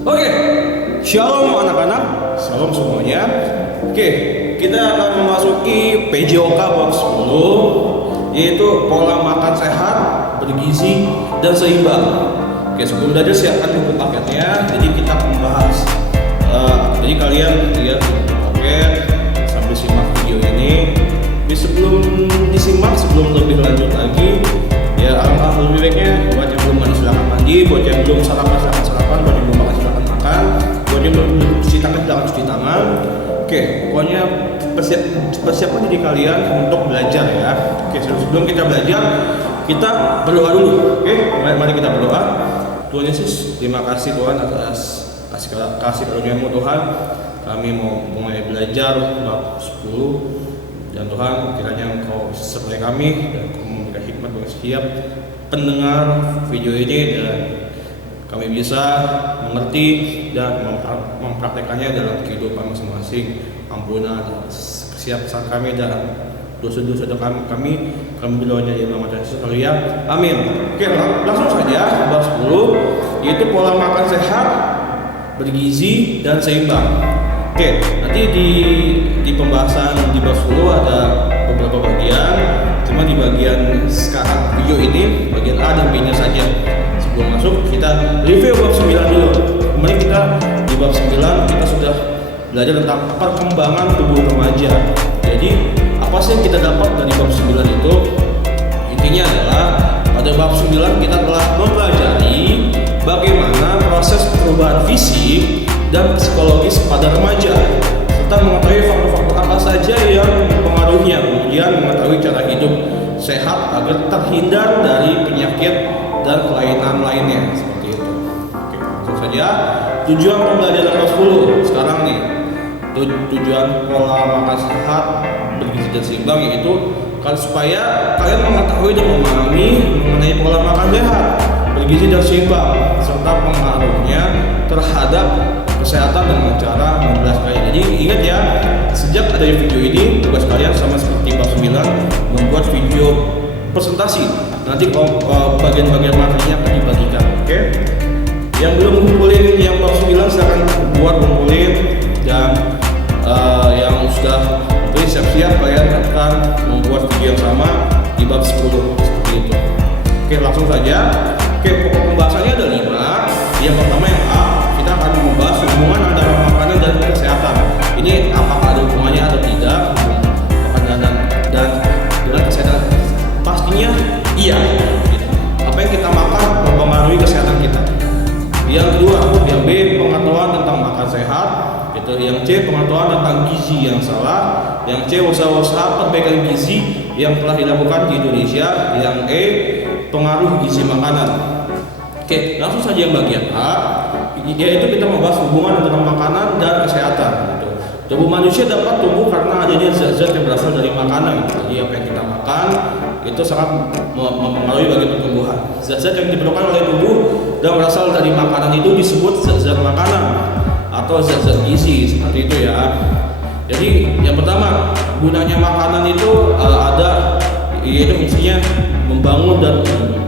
Oke, shalom anak-anak, shalom semuanya. Oke, kita akan memasuki PJOK bab 10, yaitu pola makan sehat, bergizi, dan seimbang. Oke, sebelum belajar siapkan buku paketnya. Jadi kita membahas. Jadi kalian lihat buku paket sambil simak video ini. Sebelum disimak, sebelum lebih lanjut lagi, ya alangkah lebih baiknya buat yang belum mandi silakan mandi, buat yang belum sarapan silakan sarapan, buat yang belum makan silakan makan, buat yang belum cuci tangan silakan cuci tangan. Oke, pokoknya persiapkan diri kalian untuk belajar ya. Oke, sebelum kita belajar, kita berdoa dulu. Oke, mari kita berdoa. Tuhan Yesus, terima kasih Tuhan atas kasih karunia-Mu Tuhan. Kami mau mulai belajar bab 10. Dan Tuhan, kiranya Engkau sertai kami dan Engkau memberikan hikmat bagi setiap pendengar video ini, dan kami bisa mengerti dan mempraktekannya dalam kehidupan masing-masing. Ampunilah kesiapsiaan kami dan dosa-dosa kami berdoanya di nama Tuhan Yesus. Haleluya. Amin. Oke, langsung saja bab 10, yaitu pola makan sehat, bergizi, dan seimbang. Oke, nanti di pembahasan di bab 10 ada beberapa bagian. Cuma di bagian sekarang video ini, bagian A dan B-nya saja. Sebelum masuk, kita review bab 9 dulu. Kemarin kita di bab 9 kita sudah belajar tentang perkembangan tubuh remaja. Jadi, apa sih yang kita dapat dari bab 9 itu? Intinya adalah pada bab 9 kita telah mempelajari bagaimana proses perubahan fisik dan psikologis pada remaja, serta mengetahui faktor-faktor apa saja yang mempengaruhinya, kemudian mengetahui cara hidup sehat agar terhindar dari penyakit dan kelainan lainnya, seperti itu. Oke, langsung saja. Tujuan pembelajaran kelas 10 sekarang nih, tujuan pola makan sehat, bergizi dan seimbang, yaitu supaya kalian mengetahui dan memahami mengenai pola makan sehat, bergizi dan seimbang, serta pengaruhnya terhadap kesehatan dengan cara membelas kalian. Jadi ingat ya, sejak ada video ini, tugas kalian sama seperti bab 9 membuat video presentasi. Nanti bagian-bagian materinya akan dibagikan. Oke? Yang belum ngumpulin yang bab 9 silahkan buat ngumpulin, dan yang sudah siap-siap kalian akan membuat video yang sama di bab 10 seperti itu. Oke, langsung saja. Oke, pokok pembahasannya ada 5. Yang pertama yang A, kita akan membahas hubungan antara makanan dan kesehatan. Ini apakah ada hubungannya atau tidak, makanan dan dengan kesehatan? Pastinya iya. Apa yang kita makan mempengaruhi kesehatan kita. Yang kedua, yang B, pengetahuan tentang makan sehat. Itu yang C, pengetahuan tentang gizi yang salah. Yang C, usaha-usaha perbaikan gizi yang telah dilakukan di Indonesia. Yang E, pengaruh gizi makanan. Oke, langsung saja yang bagian A, yaitu kita membahas hubungan antara makanan dan kesehatan. Tubuh manusia dapat tumbuh karena adanya zat-zat yang berasal dari makanan. Jadi apa yang kita makan itu sangat mempengaruhi bagi pertumbuhan. Zat-zat yang diperlukan oleh tubuh dan berasal dari makanan itu disebut zat-zat makanan atau zat-zat gizi, seperti itu ya. Jadi yang pertama, gunanya makanan itu yaitu fungsinya membangun dan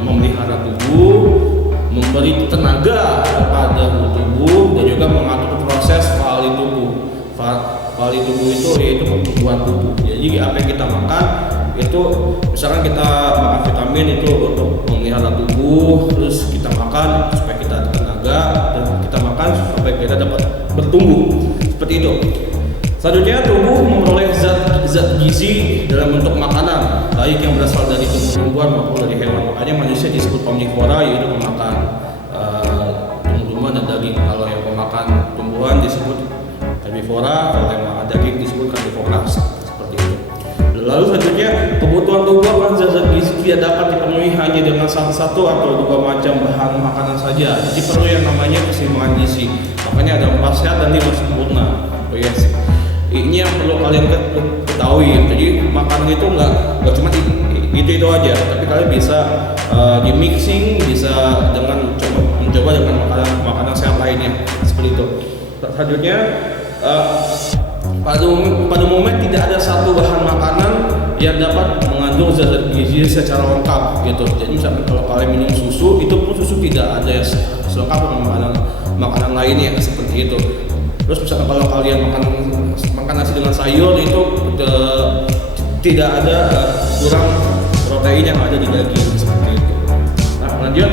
memelihara tubuh, memberi tenaga kepada tubuh, dan juga mengatur proses fali tubuh. Fali tubuh itu yaitu pertumbuhan tubuh. Jadi apa yang kita makan itu, misalkan kita makan vitamin itu untuk memelihara tubuh, terus kita makan supaya kita ada tenaga, dan kita makan supaya kita dapat bertumbuh, seperti itu. Selanjutnya, tubuh memperoleh zat gizi dalam bentuk makanan, baik yang berasal dari tumbuh-tumbuhan maupun dari hewan. Makanya manusia disebut omnivora, yaitu pemakan tumbuh-tumbuhan dan daging. Kalau yang pemakan tumbuhan disebut herbivora, kalau yang makan daging disebut carnivorous, seperti itu. Lalu selanjutnya, kebutuhan tubuh akan zat gizi tidak dapat dipenuhi hanya dengan satu atau dua macam bahan makanan saja. Jadi perlu yang namanya keseimbangan gizi. Makanya ada 4 sehat dan 5 sempurna. Oh yes. Ini yang perlu kalian ketahui. Jadi makanan itu nggak cuma itu aja, tapi kalian bisa di mixing, bisa dengan mencoba dengan makanan sehat lainnya, seperti itu. Selanjutnya pada momen tidak ada satu bahan makanan yang dapat mengandung zat gizi secara lengkap gitu. Jadi misalkan kalau kalian minum susu, itu pun susu tidak ada yang selengkap dengan makanan lainnya seperti itu. Terus misalkan kalau kalian makan nasi dengan sayur, itu tidak ada kurang protein yang ada di daging seperti itu. Nah, lanjut,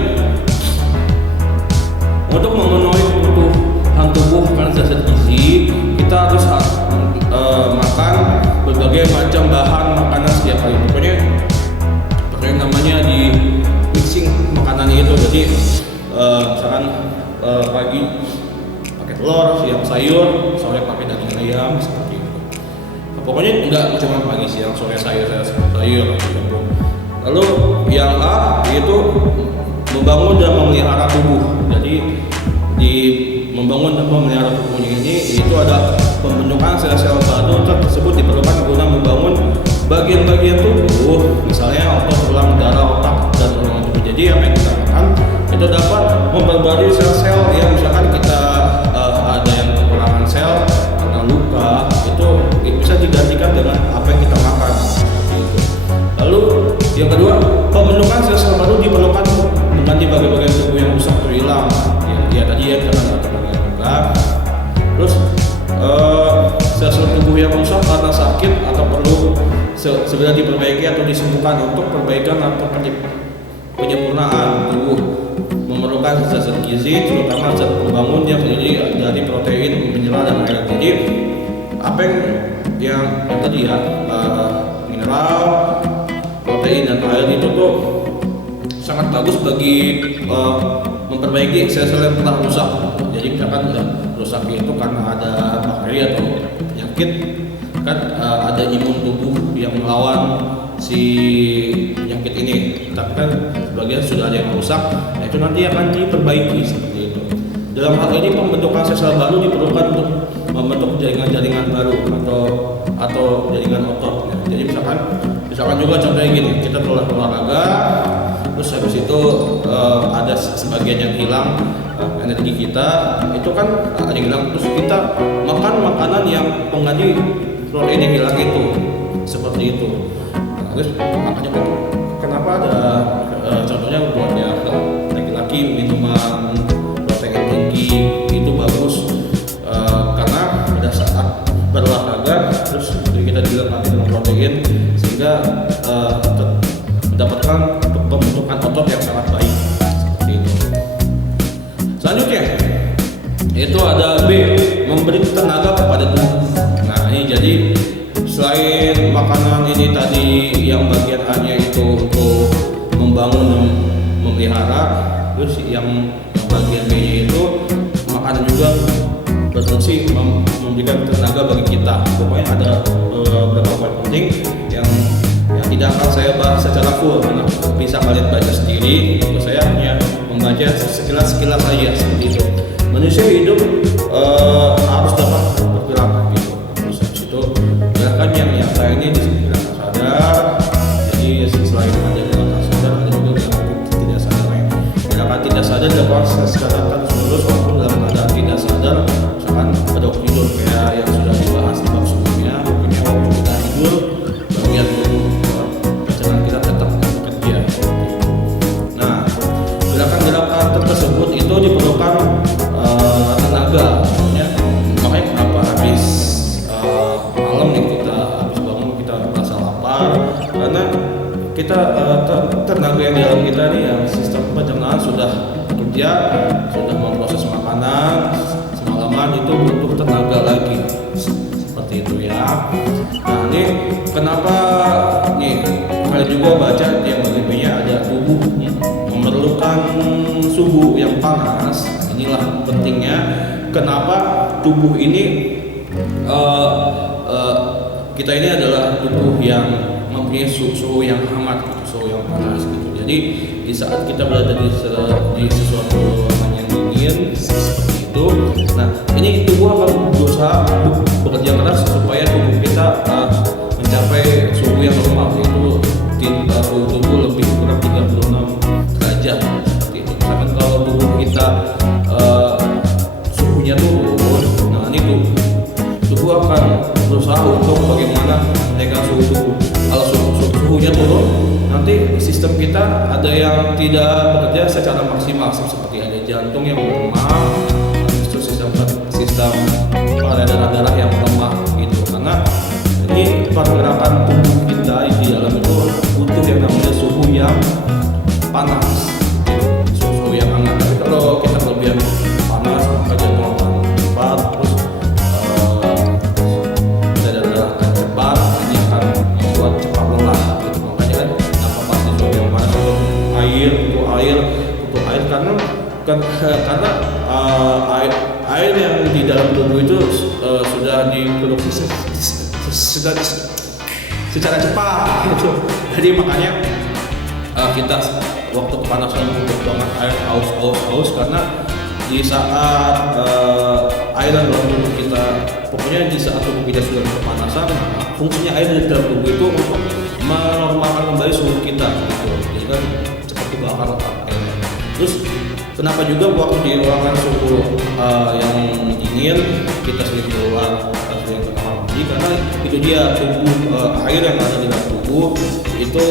untuk memenuhi kebutuhan tubuh kan zat gizi, kita harus makan berbagai macam bahan makanan setiap hari. Pokoknya yang namanya di mixing makanan itu. Jadi misalkan pagi pakai telur, siang sayur, sore pakai daging ayam seperti itu. Pokoknya enggak cuma pagi, siang, sore sayur. Lalu yang A itu membangun dan memelihara tubuh. Jadi di membangun dan memelihara tubuh ini itu ada pembentukan sel-sel baru tersebut diperlukan guna membangun bagian-bagian tubuh, misalnya otot, tulang, darah, otak, dan organ tubuh. Jadi apa yang kita makan itu dapat memperbarui sel-sel yang misalkan kita ada yang kekurangan sel karena luka, itu bisa digantikan dengan apa yang kita makan. Lalu yang kedua, pembentukan sel-sel baru diperlukan untuk mengganti bagian-bagian tubuh yang rusak atau hilang. Ya tadi ya kita ada bagian luka. Terus sel-sel tubuh yang rusak karena sakit atau perlu segera diperbaiki atau disembuhkan untuk perbaikan atau penyempurnaan tubuh, memerlukan zat gizi terutama zat pembangun yang terdiri dari protein, mineral, dan air. Jadi apa yang tadi ya, mineral, protein, dan air itu tuh sangat bagus bagi memperbaiki sel-sel yang telah rusak. Jadi misalkan rusak itu karena ada bakteri atau penyakit, kan ada imun tubuh yang melawan si penyakit ini. Tapi kan sebagian sudah ada yang rusak, nah itu nanti akan diperbaiki seperti itu. Dalam hal ini pembentukan sel baru diperlukan untuk membentuk jaringan-jaringan baru atau jaringan otot. Jadi misalkan juga contohnya gini, kita telah olahraga, terus habis itu ada sebagian yang hilang energi kita, itu kan ada yang hilang, terus kita makan makanan yang pengganti protein yang hilang itu, seperti itu. Nah, terus makanya kenapa ada contohnya buat ya laki-laki minuman protein tinggi itu bagus, karena pada saat berolahraga terus kita dilengkapi dengan protein sehingga mendapatkan pembentukan otot yang sangat baik seperti itu. Selanjutnya itu ada B, memberi tenaga kepada tubuh. Nah ini jadi selain makanan ini tadi yang bagian A-nya itu untuk membangun dan memelihara, terus yang bagian B-nya itu makanan juga berfungsi memberikan tenaga bagi kita. Pokoknya ada beberapa poin penting yang tidak akan saya bahas secara full, karena bisa kalian baca sendiri. Untuk saya hanya membaca sekilas saja seperti itu. Manusia hidup harus dapat bergerak gitu. Terus itu gerakan yang nyata ini disebut gerakan sadar. Jadi selain ada gerakan sadar, ada juga gerakan tidak sadar lain. Gerakan tidak sadar dapat secara terus walaupun dalam keadaan tidak sadar. Misalkan pada waktu tidur kayak yang sudah dibahas di bab sebelumnya, pokoknya waktu kita tidur bagian tubuh pencernaan kita tetap bekerja. Nah, gerakan-gerakan tersebut itu diperlukan tenaga. Makanya kenapa habis malam nih kita habis bangun kita merasa lapar, karena kita tenaga yang di dalam kita nih, yang sistem pencernaan sudah bekerja, sudah memproses makanan semalaman, itu butuh tenaga lagi seperti itu ya. Nah ini kenapa nih kalian juga baca di bagian B-nya ada tubuh memerlukan suhu yang panas. Inilah pentingnya kenapa tubuh ini kita ini adalah tubuh yang mempunyai suhu yang hangat gitu, suhu yang panas gitu. Jadi di saat kita berada di sesuatu ruangan yang dingin seperti itu, nah ini tubuh akan berusaha bekerja keras supaya tubuh kita mencapai suhu yang normal, yaitu suhu tubuh lebih kurang 36 derajat seperti itu. Misalkan kalau tubuh kita suhunya turun, nah ini tubuh akan menjaga suhu tubuh. Kalau suhunya turun, nanti sistem kita ada yang tidak bekerja secara maksimal, seperti ada jantung yang lemah, terus sistem peredaran darah yang lemah gitu. Karena ini pergerakan tubuh kita di dalam itu butuh yang namanya suhu yang panas, suhu yang hangat. Tapi kalau kita kelebihan panas, maka jantung akan cepat, terus peredaran darah akan cepat, ini akan membuat cepat lelah gitu. Makanya kan kenapa pasti suhu yang panas itu air karena air yang di dalam tubuh itu sudah diproduksi secara cepat gitu. Jadi makanya kita waktu kepanasan butuh banget air, haus karena di saat air dalam tubuh kita, pokoknya di saat tubuh kita sudah kepanasan, fungsinya air di dalam tubuh itu untuk menormalkan kembali suhu kita gitu. Jadi kan cepat kebakar airnya. Terus kenapa juga waktu di ruangan suhu yang dingin kita sering keluar, sering ke kamar mandi, karena itu dia tubuh air yang ada di dalam tubuh itu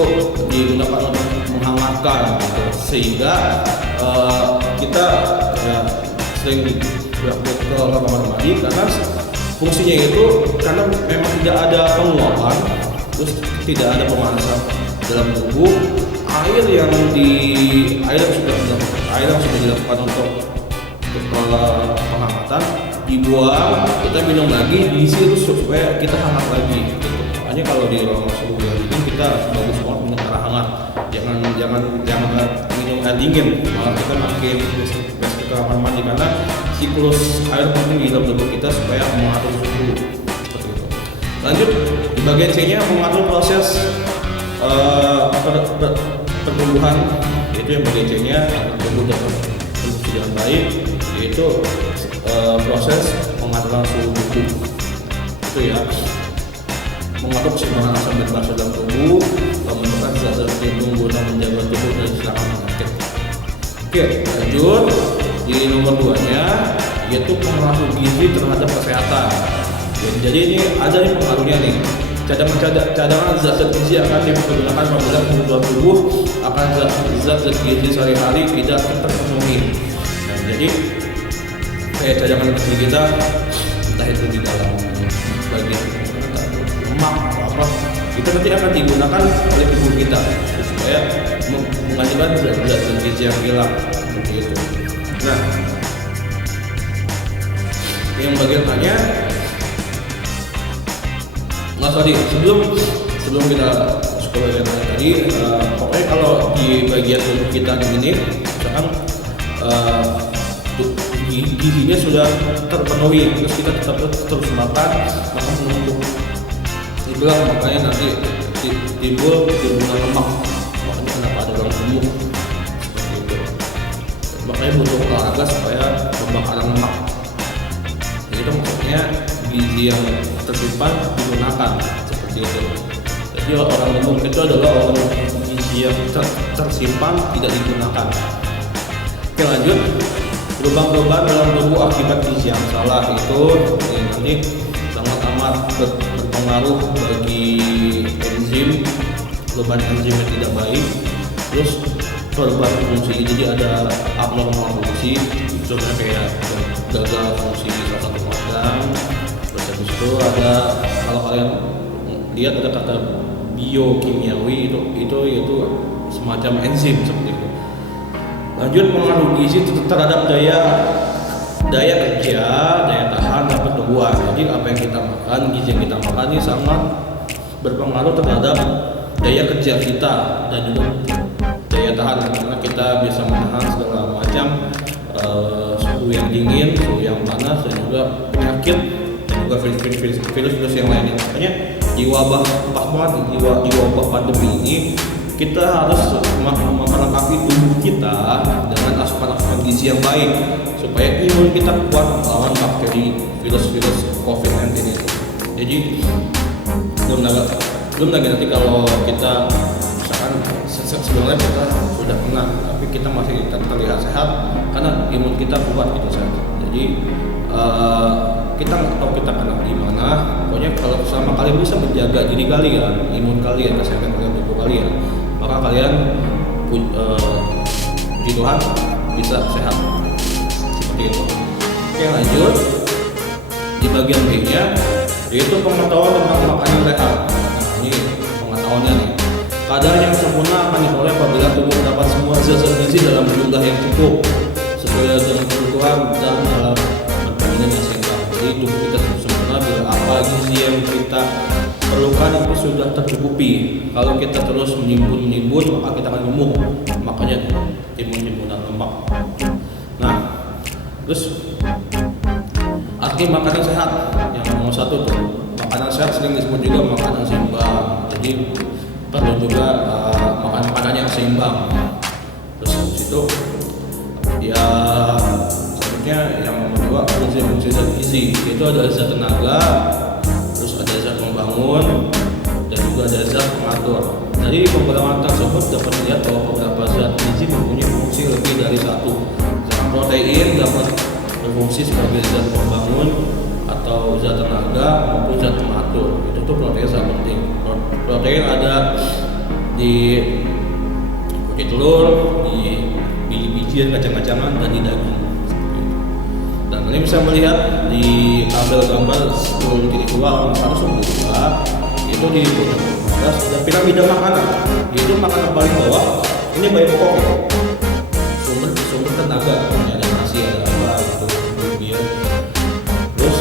digunakan untuk menghangatkan gitu. Sehingga kita sering ke kamar mandi karena fungsinya itu karena memang tidak ada penguapan, terus tidak ada pemanasan dalam tubuh. Air yang sudah dilakukan untuk penghangatan dibuang, kita minum lagi, diisi terus supaya kita hangat lagi gitu. Makanya kalau di ruangan suhu yang dingin kita bagus banget minum air hangat. Jangan minum air dingin, malah kita makin ke kamar mandi karena siklus air penting di dalam tubuh kita supaya mengatur suhu seperti itu. Lanjut di bagian C-nya mengatur proses pertumbuhan, yaitu yang bagian C-nya tumbuh dengan baik, yaitu proses pengaturan suhu tubuh itu ya, mengatur keseimbangan asam dan basa dalam tubuh, pembentukan zat-zat pelindung guna menjaga tubuh dari serangan penyakit. Oke, lanjut di nomor 2-nya yaitu pengaruh gizi terhadap kesehatan. Jadi ini ada nih pengaruhnya nih. Cadangan zat-zat gizi akan dipergunakan apabila kebutuhan tubuh akan zat-zat gizi sehari-hari tidak terpenuhi. Nah, jadi cadangan gizi kita entah itu di dalam bagian lemak atau apa, itu nanti akan digunakan oleh tubuh kita supaya menghasilkan zat-zat gizi yang hilang seperti itu. Nah, yang bagian tanya, sebelum kita masuk ke bagian tadi, pokoknya kalau di bagian tubuh kita ini, misalkan gizinya sudah terpenuhi, terus kita terus makan, maka menumpuk. Itulah makanya nanti timbul timbulan lemak. Makanya kenapa ada orang gemuk seperti itu. Makanya butuh olahraga supaya pembakaran lemak. Jadi itu maksudnya gizi yang tersimpan digunakan seperti itu. Jadi orang gemuk itu adalah orang gizi yang tersimpan tidak digunakan. Oke, lanjut. Lubang-lubang dalam tubuh akibat gizi yang salah itu nanti sangat amat berpengaruh bagi enzim. Lubang enzim yang tidak baik, terus perubahan fungsi, jadi ada abnormal fungsi, contohnya kayak gagal fungsi salah satu organ. Terus habis itu ada, kalau kalian lihat ada kata biokimiawi, itu yaitu semacam enzim seperti itu. Lanjut, pengaruh gizi terhadap daya kerja, daya tahan dan pertumbuhan. Jadi apa yang kita makan, gizi yang kita makan ini sangat berpengaruh terhadap daya kerja kita dan juga daya tahan, karena kita bisa menahan segala macam suhu yang dingin, suhu yang panas, dan juga penyakit dan juga virus yang lainnya. Makanya di wabah pandemi ini kita harus melengkapi tubuh kita dengan asupan gizi yang baik supaya imun kita kuat melawan bakteri, virus COVID-19 itu. Jadi belum lagi nanti kalau kita misalkan sebenarnya kita sudah kena tapi kita masih terlihat sehat karena imun kita kuat gitu sehat. Jadi kita nggak tahu kita kena di mana. Pokoknya kalau sama kalian bisa menjaga diri kalian, imun kalian, kesehatan kalian, tubuh kalian, maka kalian puji Tuhan bisa sehat seperti itu. Oke, lanjut di bagian B-nya, yaitu pengetahuan tentang makanan sehat. Nah, ini pengetahuannya nih. Kadar yang sempurna akan diperoleh apabila tubuh mendapat semua zat gizi dalam jumlah yang cukup sesuai dengan kebutuhan dan dalam perbandingan yang seimbang. Jadi tubuh kita sempurna bila apa gizi yang kita perlukan itu sudah tercukupi. Kalau kita terus menimbun, maka kita akan gemuk. Makanya timbunan lemak. Nah, terus arti makanan sehat yang nomor 1 tuh. Makanan sehat sering disebut juga makanan seimbang. Jadi perlu juga makan makanan yang seimbang. Terus habis itu ya selanjutnya yang nomor 2 fungsi-fungsi zat gizi, itu ada zat tenaga, terus ada zat membangun, dan juga ada zat pengatur. Dari pembagian tersebut dapat dilihat bahwa beberapa zat gizi mempunyai fungsi lebih dari satu. Zat protein dapat berfungsi sebagai zat pembangun atau zat tenaga maupun zat pengatur. Itu tuh protein sangat penting. Protein ada di kulit telur, di biji-bijian, kacang-kacangan, dan di daging. Dan kalian bisa melihat di tabel gambar 10.2 122 itu di ada piramida makanan. Yaitu makanan paling bawah ini bayi pokok ya. Sumber tenaga, ada nasi, ada apa gitu, biar. Terus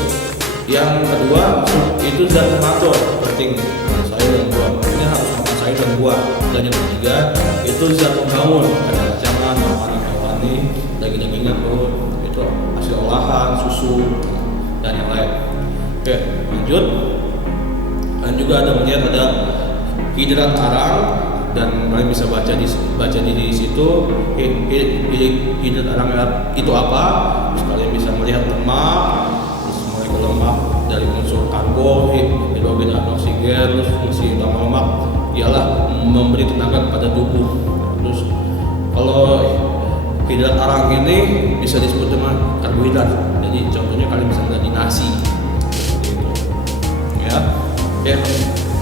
yang kedua itu zat pengatur penting, sayur dan buah. Ini harus makan sayur dan buah. Dan yang ketiga itu zat pembangun, ada kacang, makanan hewani, daging-dagingan tuh, itu hasil olahan, susu, dan yang lain. Oke, lanjut. Dan juga ada melihat ada hidrat arang, dan kalian bisa baca di situ hidrat arang itu apa. Terus kalian bisa melihat lemak, terus mulai ke lemak dari unsur karbo, hidrogen dan oksigen. Terus fungsi utama lemak ialah memberi tenaga kepada tubuh. Terus kalau hidrat arang ini bisa disebut dengan karbohidrat. Jadi contohnya kalian bisa melihat di nasi seperti itu ya. Oke.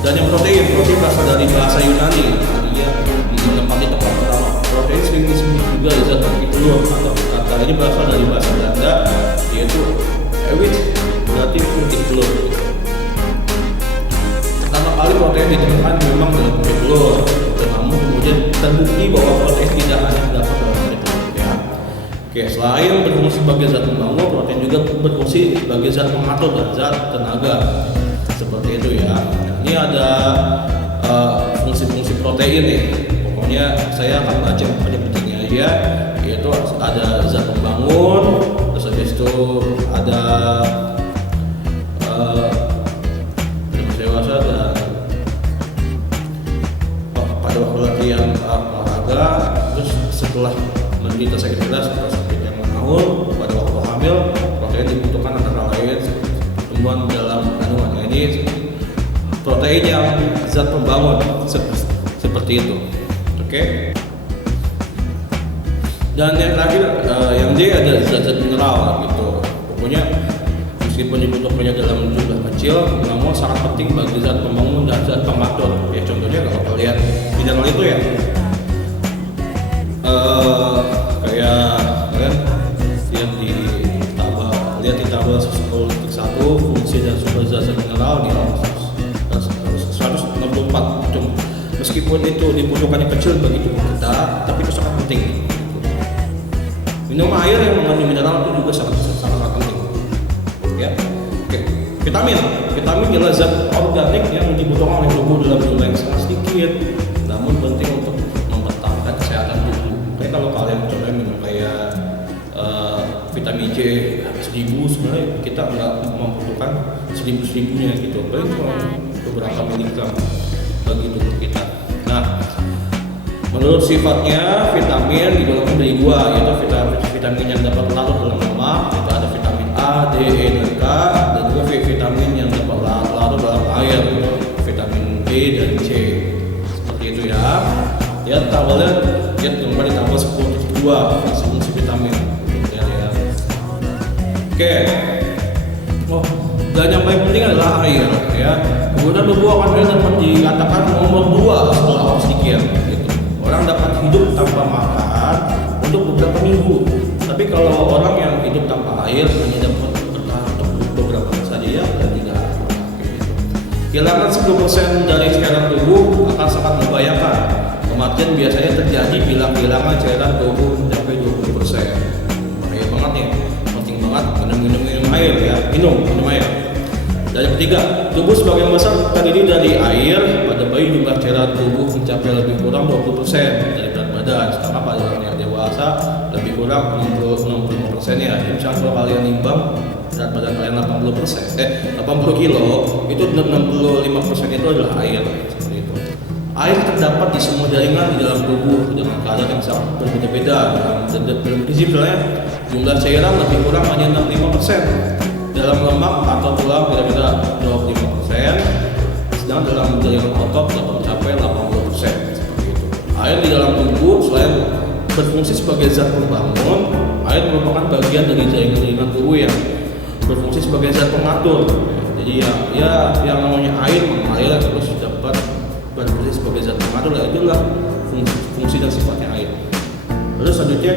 Dan yang protein berasal dari bahasa Yunani, artinya menempati tempat pertama. Protein sering disebut juga zat bagi telur, atau kata ini berasal dari bahasa Belanda, yaitu ewit, berarti kulit telur. Pertama kali protein ditemukan memang dalam kulit telur, namun kemudian terbukti bahwa protein tidak hanya terdapat dalam kulit telur ya. Oke, selain berfungsi sebagai zat pembangun, protein juga berfungsi sebagai zat pengatur dan zat tenaga. Seperti itu ya. Nah, ini ada fungsi-fungsi protein nih. Pokoknya saya akan baca pentingnya aja. Yaitu ada zat pembangun, terus habis itu ada dewasa dan pada waktu latihan olahraga. Terus setelah menderita sakit keras atau sakit yang menahun, pada waktu hamil, protein dibutuhkan antara lain pertumbuhan dalam kandungan. Ini protein yang zat pembangun seperti itu. Oke. Dan yang terakhir yang D ada zat-zat mineral gitu. Pokoknya meskipun dibutuhkannya dalam jumlah kecil, namun sangat penting bagi zat pembangun dan zat pengatur. Ya contohnya kalau kalian mineral itu ya kayak kalian lihat di tabel 10.1 fungsi dan sumber zat mineral di 164. Meskipun itu dibutuhkannya kecil bagi tubuh kita, tapi itu sangat penting. Minum air yang mengandung mineral itu juga sangat penting. Ya. Oke. Vitamin adalah zat organik yang dibutuhkan oleh tubuh dalam jumlah yang sangat sedikit, namun penting untuk mempertahankan kesehatan tubuh. Kayak kalau kalian coba minum kayak vitamin C 1000, sebenarnya kita nggak membutuhkan 1000-1000-nya gitu, paling cuma beberapa miligram bagi tubuh kita. Nah, menurut sifatnya vitamin digolongkan dari dua, yaitu vitamin yang dapat larut dalam lemak, itu ada vitamin A, D, E, dan K, dan juga vitamin yang dapat larut dalam air, yaitu vitamin B dan C. Seperti itu ya. Lihat tabelnya, lihat kembali tabel 10.2 fungsi vitamin. Ya. Oke. Oh, Dan yang paling penting adalah air, ya. Kemudian tubuh akan dapat dikatakan nomor 2 setelah oksigen. Gitu. Orang dapat hidup tanpa makan untuk beberapa minggu. Tapi kalau orang yang hidup tanpa air hanya dapat bertahan untuk beberapa hari saja ya, dan tidak. Gitu. Kehilangan 10% dari cairan tubuh akan sangat membahayakan. Kematian biasanya terjadi bila kehilangan cairan tubuh mencapai 20%. Bahaya banget nih. Penting banget minum air ya. Minum air. Dan yang ketiga, tubuh sebagian besar terdiri dari air. Pada bayi jumlah cairan tubuh mencapai lebih kurang 20% dari berat badan. Sedangkan pada orang yang dewasa lebih kurang 65% ya. Jadi misalnya kalau kalian nimbang berat badan kalian 80 kilo, itu 65% itu adalah air. Seperti itu. Air terdapat di semua jaringan di dalam tubuh dengan kadar yang sangat berbeda-beda. Dalam gizi misalnya jumlah cairan lebih kurang hanya 65%. Dalam lemak atau tulang kira-kira 25%, sedangkan dalam jaringan otot dapat mencapai 80%. Seperti itu. Air di dalam tubuh selain berfungsi sebagai zat pembangun, air merupakan bagian dari jaringan tubuh yang berfungsi sebagai zat pengatur. Jadi ya yang namanya air mengalir terus dapat berfungsi sebagai zat pengatur, itulah fungsi dan sifatnya air. Lalu selanjutnya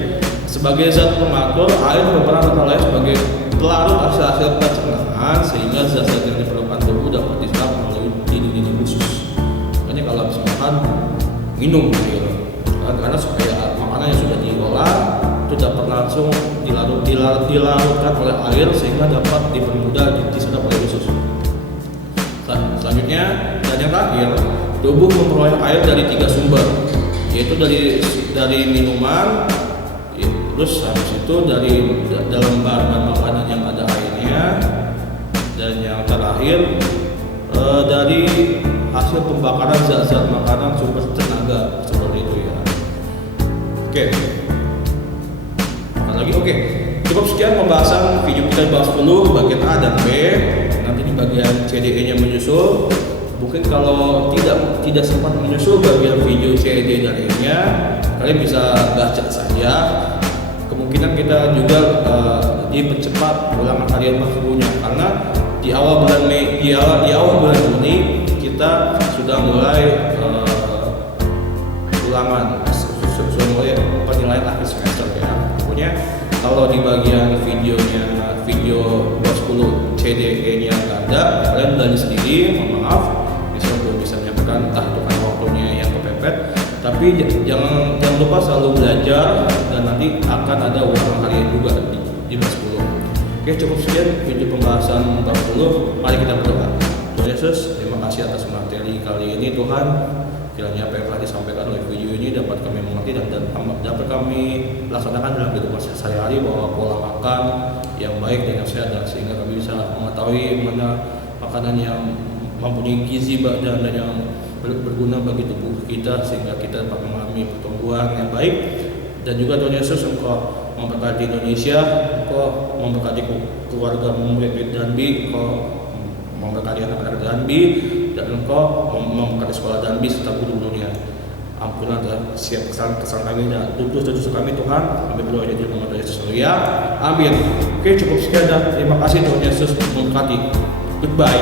sebagai zat pengatur, air berperan antara lain sebagai pelarut hasil pencernaan sehingga zat-zat yang diperlukan tubuh dapat diserap melalui dinding khusus. Makanya kalau habis makan minum air, karena supaya makanan yang sudah diolah itu dapat langsung dilarutkan oleh air sehingga dapat dipermudah diserap oleh usus. Selanjutnya dan yang terakhir, tubuh memperoleh air dari 3 sumber, yaitu dari minuman. Terus habis itu dari dalam bahan makanan yang ada airnya, dan yang terakhir dari hasil pembakaran zat-zat makanan sumber tenaga seperti itu ya. Oke. Cukup sekian pembahasan video kita bahas 10 bagian A dan B. Nanti di bagian C, D, E-nya menyusul. Mungkin kalau tidak sempat menyusul bagian video C, D, dan E-nya, kalian bisa baca saja. Kemungkinan kita juga dipercepat ulangan harian bukunya karena di awal bulan Juni kita sudah mulai ulangan, sudah mulai penilaian akhir semester ya. Pokoknya kalau di bagian video 10 C, D, E-nya nggak ada, kalian belajar sendiri. Mohon maaf, belum bisa menyampaikan, entah itu kan waktunya yang kepepet. Tapi jangan lupa selalu belajar, dan nanti akan ada ulangan harian juga di bab 10. Oke, cukup sekian video pembahasan bab 10. Mari kita berdoa. Tuhan Yesus, terima kasih atas materi kali ini Tuhan. Kiranya apa yang telah disampaikan oleh video ini dapat kami mengerti dan dapat kami laksanakan dalam kehidupan sehari-hari, bahwa pola makan yang baik dan yang sehat, dan sehingga kami bisa mengetahui mana makanan yang mempunyai gizi dan yang berguna bagi tubuh kita, sehingga kita dapat mengalami pertumbuhan yang baik. Dan juga Tuhan Yesus, Engkau memberkati Indonesia, Engkau memberkati keluarga murid Danbi, Engkau memberkati anak-anak Danbi, dan Engkau memberkati sekolah Danbi serta guru dunia. Ampunlah setiap kesalahan kami dan dosa-dosa kami Tuhan. Kami berdoa di dalam nama Yesus. Ya, amin. Oke, cukup sekian dan terima kasih Tuhan Yesus memberkati. Goodbye.